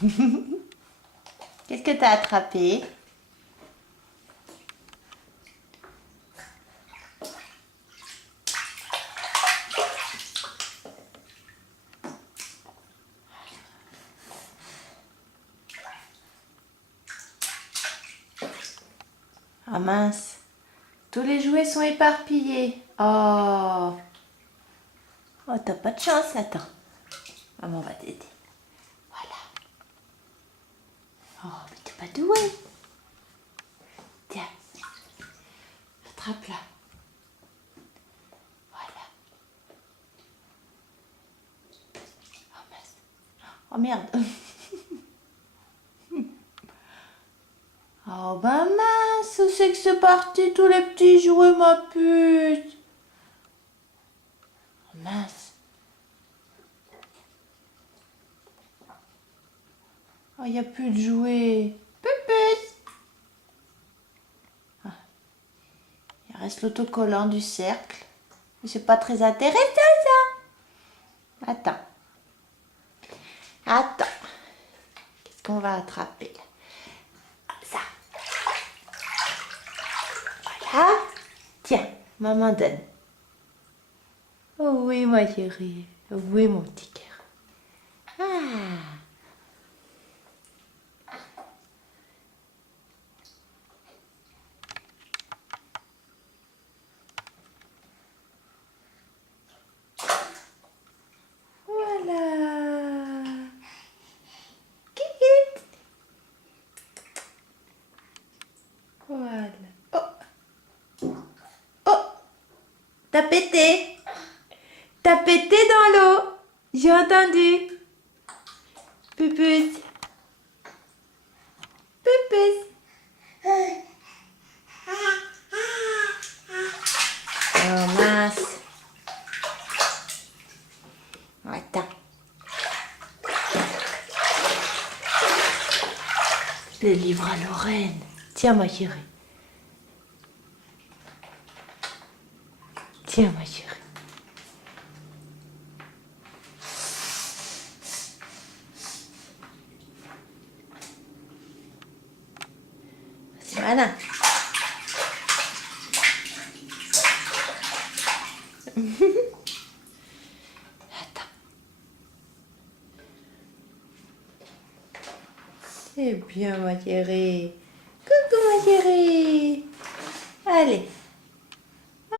Qu'est-ce que tu as attrapé? Ah mince, tous les jouets sont éparpillés. Oh, oh, t'as pas de chance, attends. Maman va t'aider. Voilà. Oh, mais t'es pas doué. Tiens, attrape-la. Voilà. Oh mince. Oh merde. Oh bah mince, où c'est que c'est parti tous les petits jouets, ma puce? Oh mince. Oh, il n'y a plus de jouets. Pupus. Ah, il reste l'autocollant du cercle. Mais c'est pas très intéressant, ça. Attends. Attends. Qu'est-ce qu'on va attraper là? Ça. Voilà. Tiens, maman donne. Oh oui, ma chérie. Oh oui, mon petit cœur. Ah. Voilà. Kikit. Voilà. Oh. Oh. T'as pété. T'as pété dans l'eau. J'ai entendu. Pupus. Pupus. Oh mince. Attends. Le livre à Lorraine. Tiens, ma chérie. Tiens, ma chérie. C'est malin. Attends. C'est bien, ma chérie. Coucou, ma chérie. Allez.